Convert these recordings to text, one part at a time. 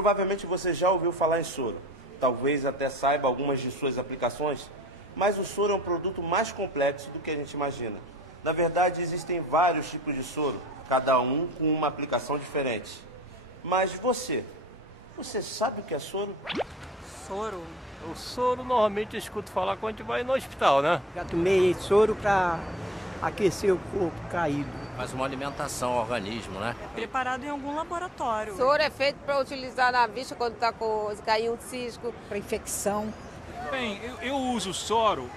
Provavelmente você já ouviu falar em soro. Talvez até saiba algumas de suas aplicações, mas o soro é um produto mais complexo do que a gente imagina. Na verdade, existem vários tipos de soro, cada um com uma aplicação diferente. Mas você sabe o que é soro? Soro? O soro normalmente eu escuto falar quando a gente vai no hospital, né? Já tomei soro para aquecer o corpo caído. Faz uma alimentação ao organismo, né? Preparado em algum laboratório. Soro é feito para utilizar na vista quando está com caindo um cisco. Para infecção. Bem, eu uso soro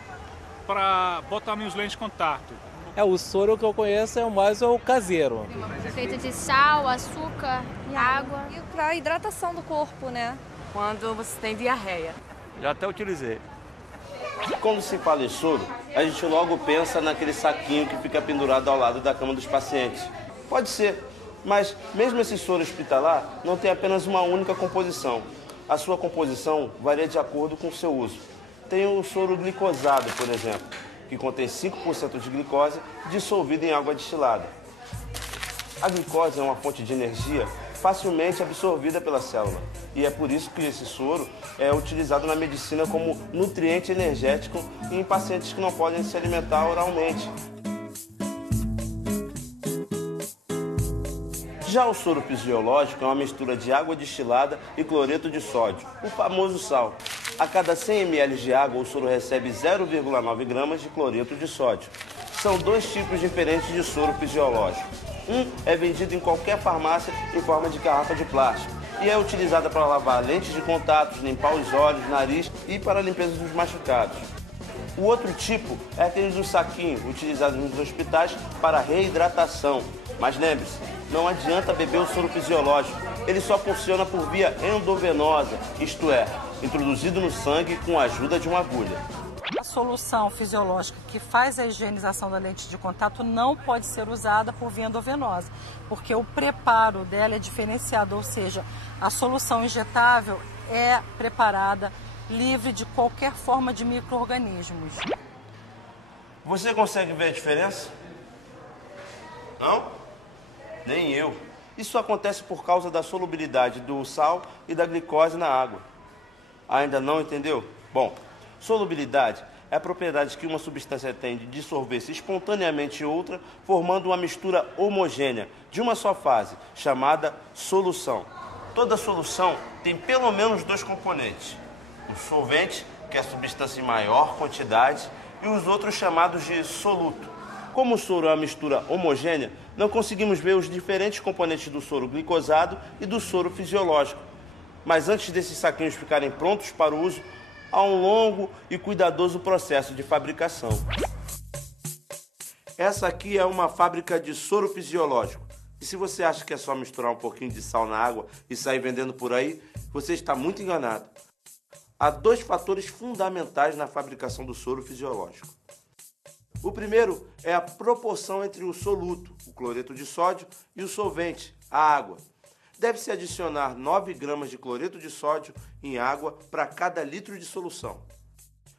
para botar meus lentes de contato. O soro que eu conheço é mais o caseiro. Feito de sal, açúcar e água. E para hidratação do corpo, né? Quando você tem diarreia. Já até utilizei. Quando se fala em soro, a gente logo pensa naquele saquinho que fica pendurado ao lado da cama dos pacientes. Pode ser, mas mesmo esse soro hospitalar não tem apenas uma única composição. A sua composição varia de acordo com o seu uso. Tem o soro glicosado, por exemplo, que contém 5% de glicose dissolvida em água destilada. A glicose é uma fonte de energia facilmente absorvida pela célula. E é por isso que esse soro é utilizado na medicina como nutriente energético em pacientes que não podem se alimentar oralmente. Já o soro fisiológico é uma mistura de água destilada e cloreto de sódio, o famoso sal. A cada 100 ml de água, o soro recebe 0,9 gramas de cloreto de sódio. São dois tipos diferentes de soro fisiológico. Um é vendido em qualquer farmácia em forma de garrafa de plástico e é utilizada para lavar lentes de contato, limpar os olhos, nariz e para a limpeza dos machucados. O outro tipo é aquele do saquinho, utilizado nos hospitais para reidratação. Mas lembre-se, não adianta beber o soro fisiológico, ele só funciona por via endovenosa, isto é, introduzido no sangue com a ajuda de uma agulha. A solução fisiológica que faz a higienização da lente de contato não pode ser usada por via endovenosa, porque o preparo dela é diferenciado, ou seja, a solução injetável é preparada livre de qualquer forma de micro-organismos. Você consegue ver a diferença? Não? Nem eu. Isso acontece por causa da solubilidade do sal e da glicose na água. Ainda não entendeu? Bom, solubilidade é a propriedade que uma substância tem de dissolver-se espontaneamente em outra, formando uma mistura homogênea de uma só fase, chamada solução. Toda solução tem pelo menos dois componentes: o solvente, que é a substância em maior quantidade, e os outros chamados de soluto. Como o soro é uma mistura homogênea, não conseguimos ver os diferentes componentes do soro glicosado e do soro fisiológico. Mas antes desses saquinhos ficarem prontos para o uso, há um longo e cuidadoso processo de fabricação. Essa aqui é uma fábrica de soro fisiológico. E se você acha que é só misturar um pouquinho de sal na água e sair vendendo por aí, você está muito enganado. Há dois fatores fundamentais na fabricação do soro fisiológico. O primeiro é a proporção entre o soluto, o cloreto de sódio, e o solvente, a água. Deve-se adicionar 9 gramas de cloreto de sódio em água para cada litro de solução.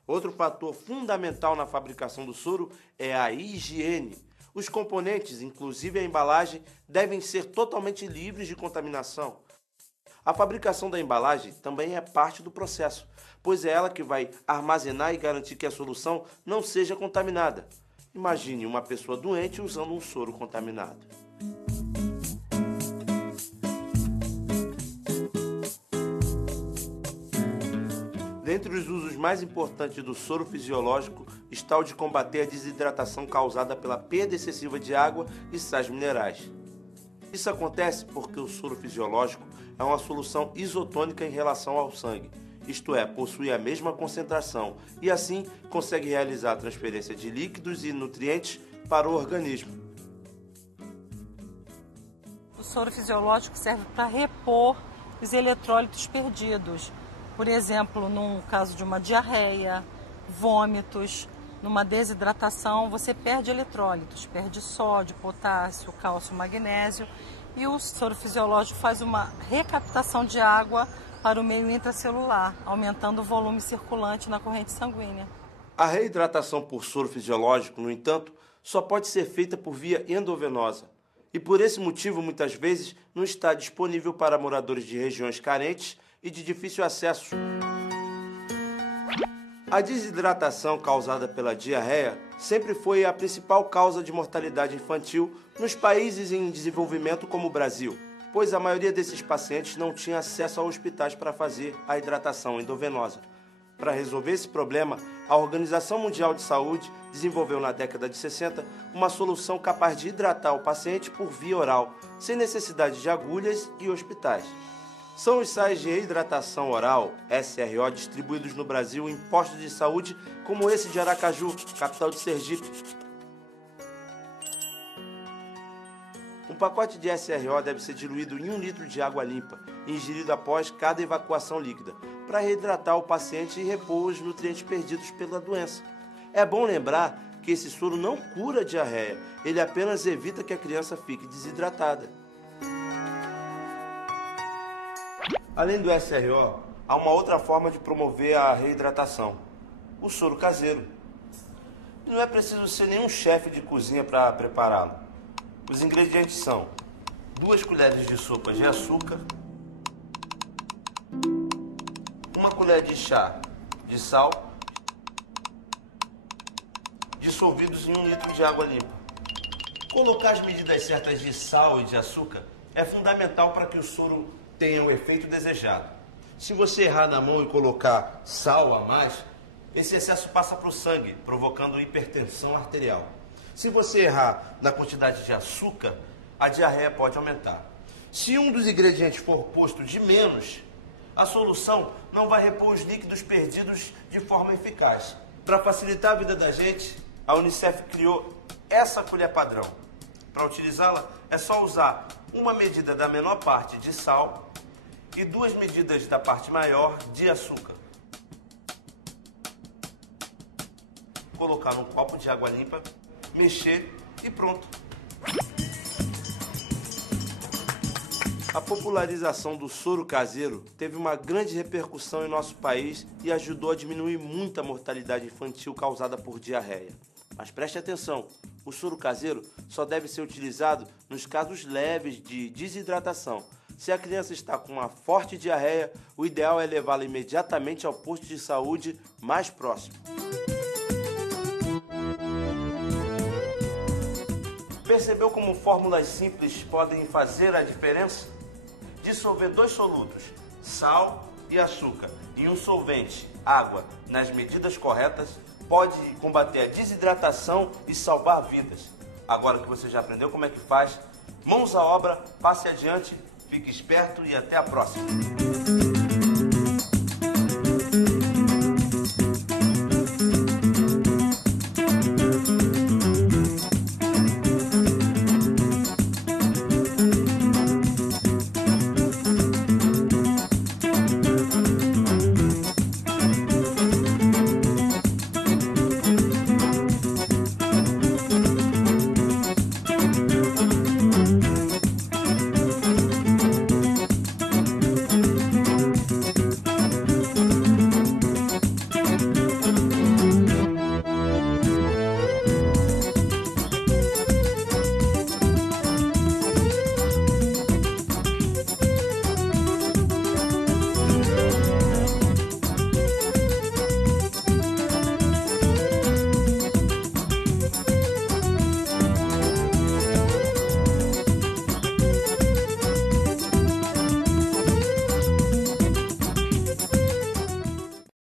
Outro fator fundamental na fabricação do soro é a higiene. Os componentes, inclusive a embalagem, devem ser totalmente livres de contaminação. A fabricação da embalagem também é parte do processo, pois é ela que vai armazenar e garantir que a solução não seja contaminada. Imagine uma pessoa doente usando um soro contaminado. Dentre os usos mais importantes do soro fisiológico está o de combater a desidratação causada pela perda excessiva de água e sais minerais. Isso acontece porque o soro fisiológico é uma solução isotônica em relação ao sangue, isto é, possui a mesma concentração e assim consegue realizar a transferência de líquidos e nutrientes para o organismo. O soro fisiológico serve para repor os eletrólitos perdidos. Por exemplo, num caso de uma diarreia, vômitos, numa desidratação, você perde eletrólitos, perde sódio, potássio, cálcio, magnésio, e o soro fisiológico faz uma recaptação de água para o meio intracelular, aumentando o volume circulante na corrente sanguínea. A reidratação por soro fisiológico, no entanto, só pode ser feita por via endovenosa. e por esse motivo muitas vezes não está disponível para moradores de regiões carentes e de difícil acesso. A desidratação causada pela diarreia sempre foi a principal causa de mortalidade infantil nos países em desenvolvimento como o Brasil, pois a maioria desses pacientes não tinha acesso a hospitais para fazer a hidratação endovenosa. Para resolver esse problema, a Organização Mundial de Saúde desenvolveu na década de 60 uma solução capaz de hidratar o paciente por via oral, sem necessidade de agulhas e hospitais. São os sais de reidratação oral, SRO, distribuídos no Brasil em postos de saúde como esse de Aracaju, capital de Sergipe. Um pacote de SRO deve ser diluído em 1 litro de água limpa, ingerido após cada evacuação líquida, para reidratar o paciente e repor os nutrientes perdidos pela doença. É bom lembrar que esse soro não cura a diarreia, ele apenas evita que a criança fique desidratada. Além do SRO, há uma outra forma de promover a reidratação: o soro caseiro. Não é preciso ser nenhum chefe de cozinha para prepará-lo. Os ingredientes são 2 colheres de sopa de açúcar, 1 colher de chá de sal, dissolvidos em 1 litro de água limpa. Colocar as medidas certas de sal e de açúcar é fundamental para que o soro tenha o efeito desejado. Se você errar na mão e colocar sal a mais, esse excesso passa para o sangue, provocando hipertensão arterial. Se você errar na quantidade de açúcar, a diarreia pode aumentar. Se um dos ingredientes for posto de menos, a solução não vai repor os líquidos perdidos de forma eficaz. Para facilitar a vida da gente, a Unicef criou essa colher padrão. Para utilizá-la, é só usar 1 medida da menor parte de sal e 2 medidas da parte maior de açúcar. Colocar num copo de água limpa, mexer e pronto. A popularização do soro caseiro teve uma grande repercussão em nosso país e ajudou a diminuir muito a mortalidade infantil causada por diarreia. Mas preste atenção, o soro caseiro só deve ser utilizado nos casos leves de desidratação. Se a criança está com uma forte diarreia, o ideal é levá-la imediatamente ao posto de saúde mais próximo. Percebeu como fórmulas simples podem fazer a diferença? Dissolver 2 solutos, sal e açúcar, em um solvente, água, nas medidas corretas, pode combater a desidratação e salvar vidas. Agora que você já aprendeu como é que faz, mãos à obra, passe adiante, fique esperto e até a próxima.